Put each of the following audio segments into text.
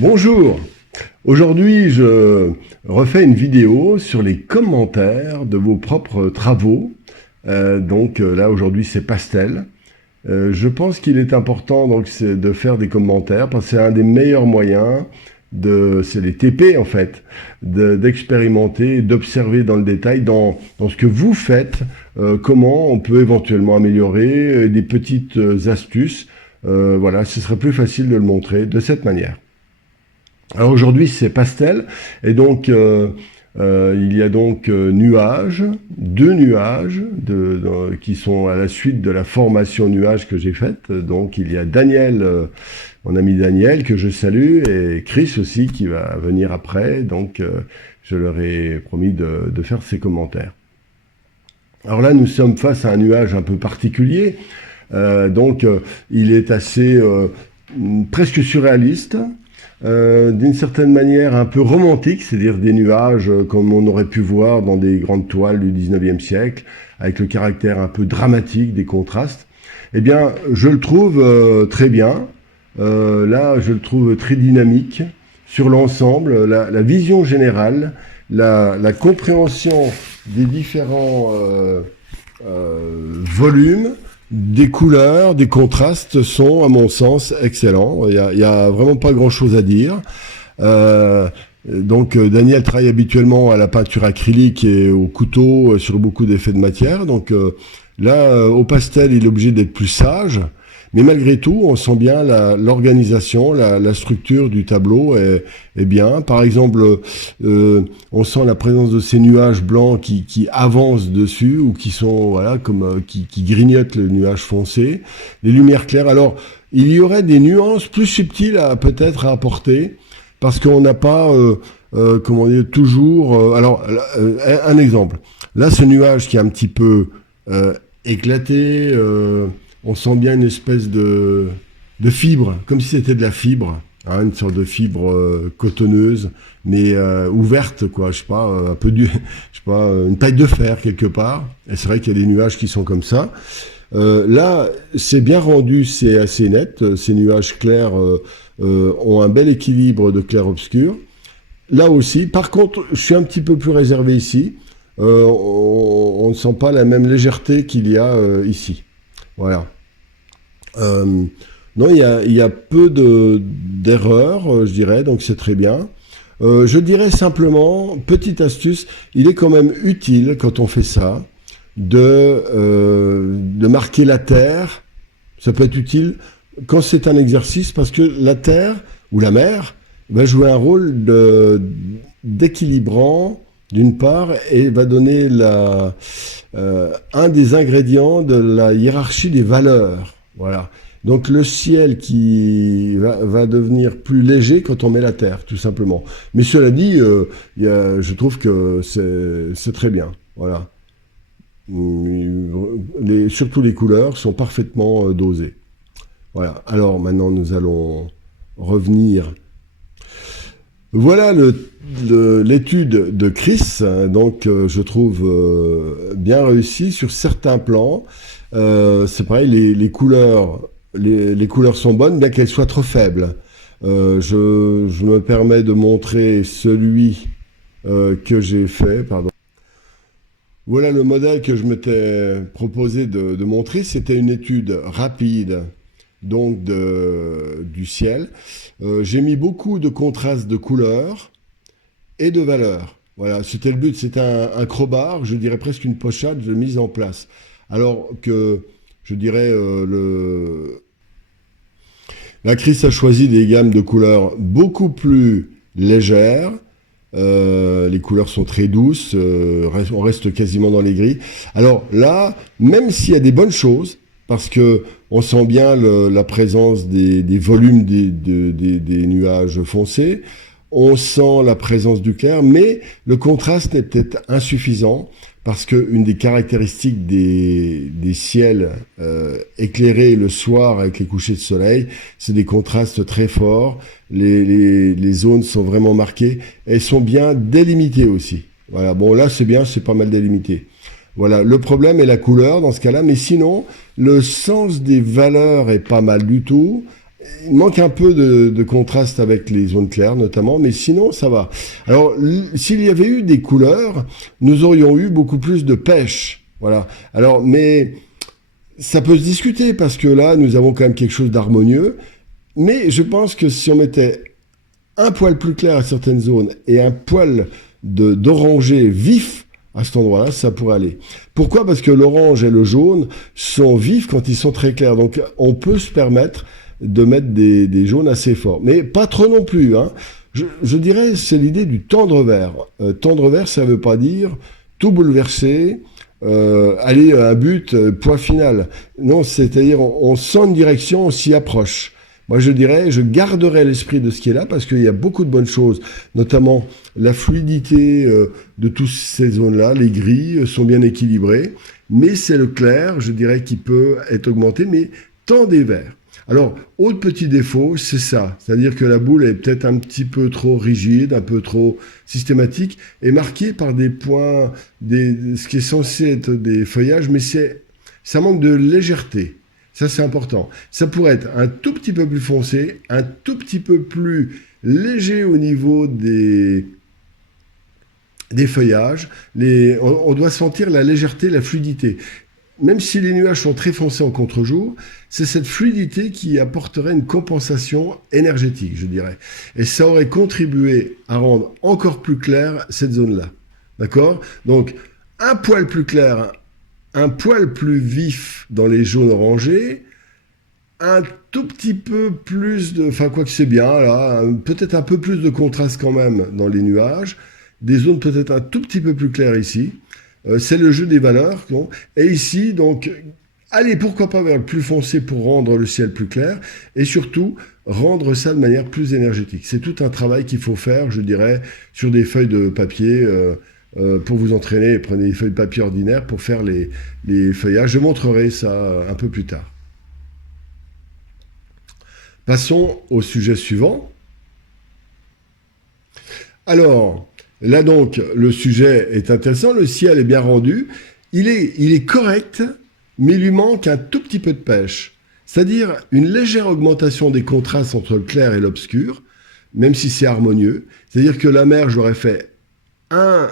Bonjour, aujourd'hui je refais une vidéo sur les commentaires de vos propres travaux. Là aujourd'hui c'est pastel. Je pense qu'il est important de faire des commentaires parce que c'est un des meilleurs moyens c'est les TP en fait, d'expérimenter, d'observer dans le détail, dans ce que vous faites, comment on peut éventuellement améliorer, des petites astuces. Voilà, ce serait plus facile de le montrer de cette manière. Alors aujourd'hui c'est pastel et donc il y a donc deux nuages qui sont à la suite de la formation nuage que j'ai faite. Donc il y a Daniel, mon ami Daniel que je salue, et Chris aussi qui va venir après. Donc je leur ai promis de faire ces commentaires. Alors là nous sommes face à un nuage un peu particulier. Il est assez presque surréaliste. D'une certaine manière un peu romantique, c'est-à-dire des nuages comme on aurait pu voir dans des grandes toiles du 19e siècle, avec le caractère un peu dramatique des contrastes. Eh bien, je le trouve très bien. Là, je le trouve très dynamique sur l'ensemble, la vision générale, la compréhension des différents volumes, des couleurs, des contrastes sont, à mon sens, excellents. Il y a vraiment pas grand-chose à dire. Daniel travaille habituellement à la peinture acrylique et au couteau sur beaucoup d'effets de matière. Au pastel, il est obligé d'être plus sage. Mais malgré tout, on sent bien l'organisation, la structure du tableau est bien. Par exemple, on sent la présence de ces nuages blancs qui avancent dessus ou qui sont qui grignotent le nuage foncé. Les lumières claires. Alors, il y aurait des nuances plus subtiles peut-être à apporter parce qu'on n'a pas, toujours. Un exemple. Là, ce nuage qui est un petit peu éclaté. On sent bien une espèce de fibre, comme si c'était de la fibre, hein, une sorte de fibre cotonneuse, mais ouverte, quoi. Je sais pas, un peu une taille de fer quelque part. Et c'est vrai qu'il y a des nuages qui sont comme ça. Là, c'est bien rendu, c'est assez net. Ces nuages clairs ont un bel équilibre de clair-obscur. Là aussi, par contre, je suis un petit peu plus réservé ici. On ne sent pas la même légèreté qu'il y a ici. Voilà. Non, il y a peu d'erreurs, je dirais, donc c'est très bien. Je dirais simplement, petite astuce, il est quand même utile, quand on fait ça, de marquer la terre. Ça peut être utile quand c'est un exercice, parce que la terre, ou la mer, va jouer un rôle d'équilibrant, d'une part, et va donner un des ingrédients de la hiérarchie des valeurs. Voilà. Donc le ciel qui va devenir plus léger quand on met la terre, tout simplement. Mais cela dit, je trouve que c'est très bien. Voilà. Surtout les couleurs sont parfaitement dosées. Voilà. Alors maintenant nous allons revenir. Voilà l'étude de Chris, je trouve bien réussi sur certains plans. C'est pareil, les couleurs sont bonnes, bien qu'elles soient trop faibles. Je me permets de montrer celui que j'ai fait, pardon. Voilà le modèle que je m'étais proposé de montrer. C'était une étude rapide du ciel. J'ai mis beaucoup de contrastes de couleurs et de valeurs. Voilà, c'était le but, c'était un crowbar, je dirais presque une pochade de mise en place. Alors que, je dirais, la Chris a choisi des gammes de couleurs beaucoup plus légères. Les couleurs sont très douces, on reste quasiment dans les gris. Alors là, même s'il y a des bonnes choses, parce que on sent bien la présence des volumes des nuages foncés, on sent la présence du clair, mais le contraste est peut-être insuffisant, parce qu'une des caractéristiques des ciels éclairés le soir avec les couchers de soleil, c'est des contrastes très forts, les zones sont vraiment marquées, elles sont bien délimitées aussi. Voilà, bon là c'est bien, c'est pas mal délimité. Voilà, le problème est la couleur dans ce cas-là, mais sinon, le sens des valeurs est pas mal du tout, Il manque un peu de contraste avec les zones claires notamment, mais sinon ça va. Alors s'il y avait eu des couleurs, nous aurions eu beaucoup plus de pêche. Voilà. Alors mais ça peut se discuter parce que là nous avons quand même quelque chose d'harmonieux. Mais je pense que si on mettait un poil plus clair à certaines zones et un poil d'orangé vif à cet endroit-là, ça pourrait aller. Pourquoi? Parce que l'orange et le jaune sont vifs quand ils sont très clairs. Donc on peut se permettre de mettre des jaunes assez forts. Mais pas trop non plus. Hein. Je dirais c'est l'idée du tendre vert. Tendre vert, ça ne veut pas dire tout bouleverser, aller à un but, point final. Non, c'est-à-dire on sent une direction, on s'y approche. Moi, je dirais, je garderai l'esprit de ce qui est là parce qu'il y a beaucoup de bonnes choses, notamment la fluidité de toutes ces zones-là. Les gris sont bien équilibrés, mais c'est le clair, je dirais, qui peut être augmenté, mais tendez vers. Alors, autre petit défaut, c'est ça. C'est-à-dire que la boule est peut-être un petit peu trop rigide, un peu trop systématique, et marquée par des points, ce qui est censé être des feuillages, mais ça manque de légèreté. Ça, c'est important. Ça pourrait être un tout petit peu plus foncé, un tout petit peu plus léger au niveau des feuillages. On doit sentir la légèreté, la fluidité. Même si les nuages sont très foncés en contre-jour, c'est cette fluidité qui apporterait une compensation énergétique, je dirais. Et ça aurait contribué à rendre encore plus claire cette zone-là. D'accord? Donc, un poil plus clair, un poil plus vif dans les jaunes orangés, un tout petit peu plus de... Enfin, quoi que c'est bien, là, peut-être un peu plus de contraste quand même dans les nuages, des zones peut-être un tout petit peu plus claires ici. C'est le jeu des valeurs. Non. Et ici, donc, allez, pourquoi pas vers le plus foncé pour rendre le ciel plus clair, et surtout, rendre ça de manière plus énergétique. C'est tout un travail qu'il faut faire, je dirais, sur des feuilles de papier... pour vous entraîner, prenez des feuilles de papier ordinaires pour faire les feuillages. Je montrerai ça un peu plus tard. Passons au sujet suivant. Alors, là donc, le sujet est intéressant, le ciel est bien rendu, il est correct, mais il lui manque un tout petit peu de pêche. C'est-à-dire une légère augmentation des contrastes entre le clair et l'obscur, même si c'est harmonieux. C'est-à-dire que la mer, j'aurais fait un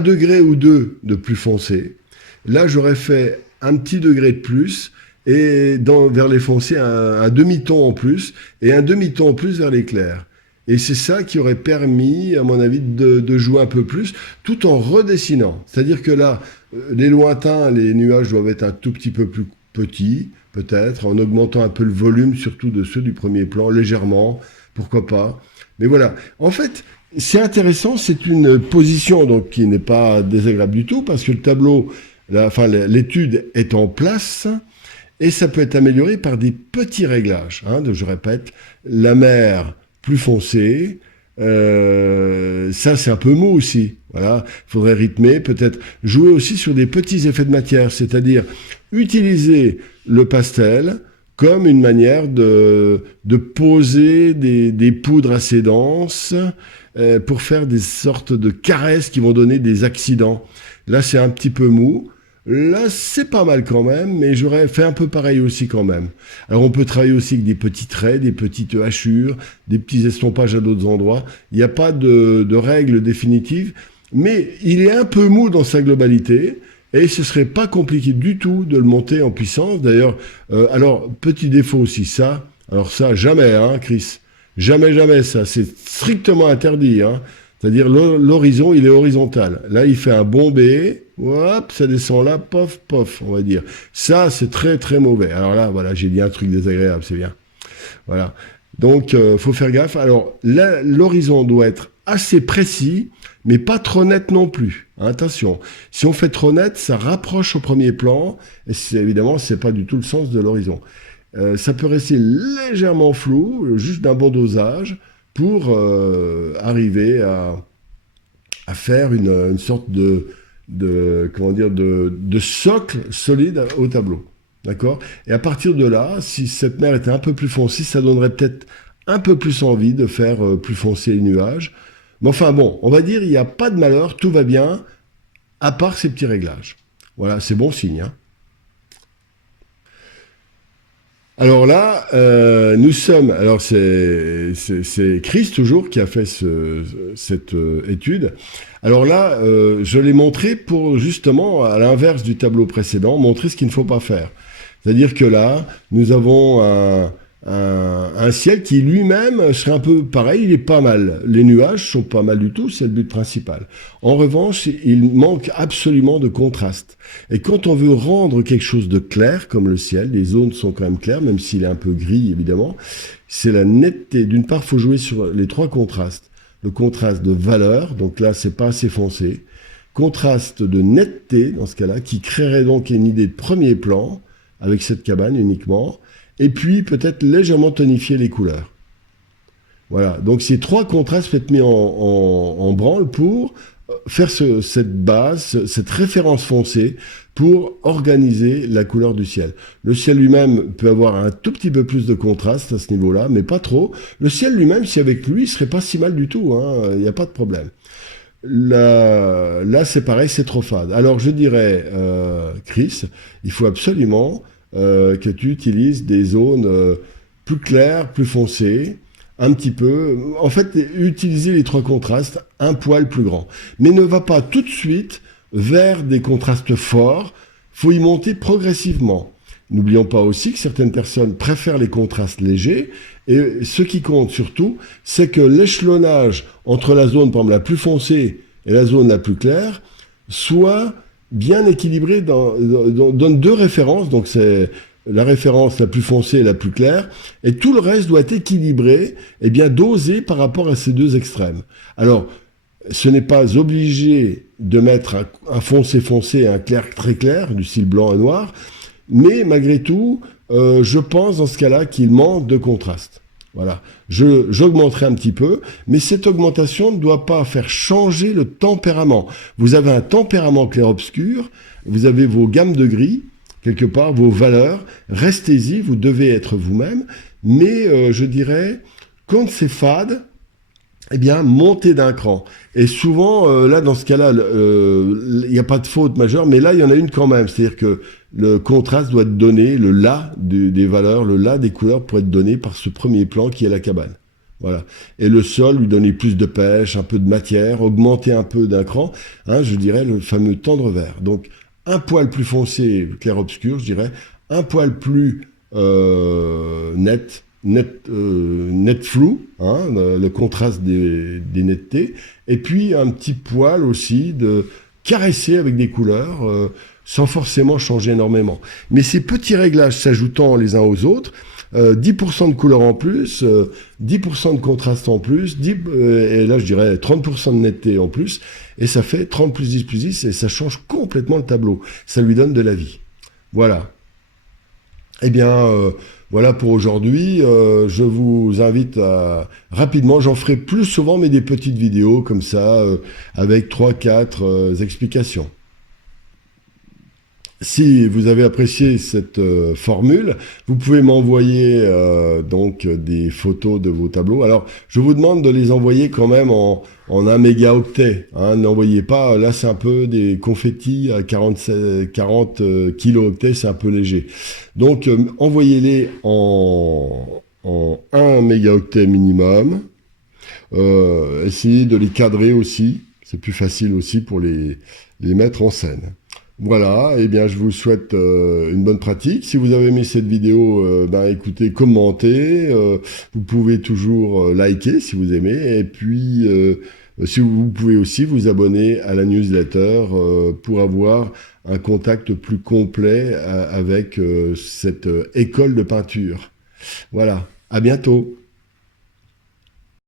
degré ou deux de plus foncé. Là, j'aurais fait un petit degré de plus et vers les foncés, un demi-ton en plus et un demi-ton en plus vers les clairs. Et c'est ça qui aurait permis, à mon avis, de jouer un peu plus, tout en redessinant. C'est-à-dire que là, les lointains, les nuages doivent être un tout petit peu plus petits, peut-être, en augmentant un peu le volume, surtout de ceux du premier plan, légèrement, pourquoi pas. Mais voilà. En fait, c'est intéressant, c'est une position donc qui n'est pas désagréable du tout parce que le tableau, l'étude est en place et ça peut être amélioré par des petits réglages. Hein, je répète, la mer plus foncée, ça c'est un peu mou aussi. Voilà, il faudrait rythmer, peut-être jouer aussi sur des petits effets de matière, c'est-à-dire utiliser le pastel comme une manière de poser des poudres assez denses pour faire des sortes de caresses qui vont donner des accidents. Là, c'est un petit peu mou. Là, c'est pas mal quand même, mais j'aurais fait un peu pareil aussi quand même. Alors, on peut travailler aussi avec des petits traits, des petites hachures, des petits estompages à d'autres endroits. Il n'y a pas de règle définitive, mais il est un peu mou dans sa globalité. Et ce serait pas compliqué du tout de le monter en puissance. D'ailleurs, alors, petit défaut aussi, ça. Alors ça, jamais, hein, Chris. Jamais, jamais, ça. C'est strictement interdit, hein. C'est-à-dire, l'horizon, il est horizontal. Là, il fait un bombé. Hop, ça descend là, pof, pof, on va dire. Ça, c'est très, très mauvais. Alors là, voilà, j'ai dit un truc désagréable, c'est bien. Voilà. Donc, faut faire gaffe. Alors, l'horizon doit être assez précis, mais pas trop net non plus. Hein, attention, si on fait trop net, ça rapproche au premier plan, et évidemment, c'est pas du tout le sens de l'horizon. Ça peut rester légèrement flou, juste d'un bon dosage, pour arriver à faire une sorte de socle solide au tableau. D'accord? Et à partir de là, si cette mer était un peu plus foncée, ça donnerait peut-être un peu plus envie de faire plus foncer les nuages. Mais enfin bon, on va dire il n'y a pas de malheur, tout va bien, à part ces petits réglages. Voilà, c'est bon signe. Hein. Alors là, nous sommes. Alors c'est Chris toujours qui a fait cette étude. Alors là, je l'ai montré pour justement, à l'inverse du tableau précédent, montrer ce qu'il ne faut pas faire. C'est-à-dire que là, nous avons un ciel qui lui-même serait un peu pareil, il est pas mal. Les nuages sont pas mal du tout, c'est le but principal. En revanche, il manque absolument de contraste. Et quand on veut rendre quelque chose de clair, comme le ciel, les zones sont quand même claires, même s'il est un peu gris évidemment, c'est la netteté. D'une part, il faut jouer sur les trois contrastes. Le contraste de valeur, donc là c'est pas assez foncé. Contraste de netteté, dans ce cas-là, qui créerait donc une idée de premier plan, avec cette cabane uniquement, et puis peut-être légèrement tonifier les couleurs. Voilà, donc ces trois contrastes peuvent être mis en branle pour faire cette base, cette référence foncée pour organiser la couleur du ciel. Le ciel lui-même peut avoir un tout petit peu plus de contraste à ce niveau-là, mais pas trop. Le ciel lui-même, si avec lui, il serait pas si mal du tout, hein, il n'y a pas de problème. Là c'est pareil, c'est trop fade. Alors je dirais, Chris, il faut absolument que tu utilises des zones plus claires, plus foncées, un petit peu. En fait, utiliser les trois contrastes, un poil plus grand. Mais ne va pas tout de suite vers des contrastes forts, faut y monter progressivement. N'oublions pas aussi que certaines personnes préfèrent les contrastes légers, et ce qui compte surtout, c'est que l'échelonnage entre la zone, par exemple, la plus foncée et la zone la plus claire, soit bien équilibré, donne deux références, donc c'est la référence la plus foncée et la plus claire, et tout le reste doit être équilibré, et bien dosé par rapport à ces deux extrêmes. Alors, ce n'est pas obligé de mettre un foncé foncé et un clair très clair, du style blanc et noir, mais malgré tout, je pense dans ce cas-là qu'il manque de contraste. Voilà, j'augmenterai un petit peu, mais cette augmentation ne doit pas faire changer le tempérament. Vous avez un tempérament clair-obscur, vous avez vos gammes de gris, quelque part, vos valeurs, restez-y, vous devez être vous-même, mais je dirais, quand c'est fade, eh bien, montez d'un cran. Et souvent, là, dans ce cas-là, il n'y a pas de faute majeure, mais là, il y en a une quand même. C'est-à-dire que le contraste doit être donné, le là des valeurs, le là des couleurs pour être donné par ce premier plan qui est la cabane. Voilà. Et le sol, lui donner plus de pêche, un peu de matière, augmenter un peu d'un cran, hein, je dirais le fameux tendre vert. Donc, un poil plus foncé, clair-obscur, je dirais, un poil plus net flou, hein, le contraste des nettetés, et puis un petit poil aussi de caresser avec des couleurs, sans forcément changer énormément. Mais ces petits réglages s'ajoutant les uns aux autres, 10% de couleur en plus, 10% de contraste en plus, et là je dirais 30% de netteté en plus, et ça fait 30 plus 10 plus 10, et ça change complètement le tableau. Ça lui donne de la vie. Voilà. Eh bien, voilà pour aujourd'hui. Je vous invite à rapidement, j'en ferai plus souvent, mais des petites vidéos comme ça, avec 3-4 explications. Si vous avez apprécié cette formule, vous pouvez m'envoyer donc des photos de vos tableaux. Alors, je vous demande de les envoyer quand même en 1 mégaoctet. Hein. N'envoyez pas, là c'est un peu des confettis à 40 kilooctets, c'est un peu léger. Donc, envoyez-les en 1 mégaoctet minimum. Essayez de les cadrer aussi. C'est plus facile aussi pour les mettre en scène. Voilà, eh bien je vous souhaite une bonne pratique. Si vous avez aimé cette vidéo, écoutez, commentez, vous pouvez toujours liker si vous aimez, et puis si vous pouvez aussi vous abonner à la newsletter pour avoir un contact plus complet avec cette école de peinture. Voilà, à bientôt.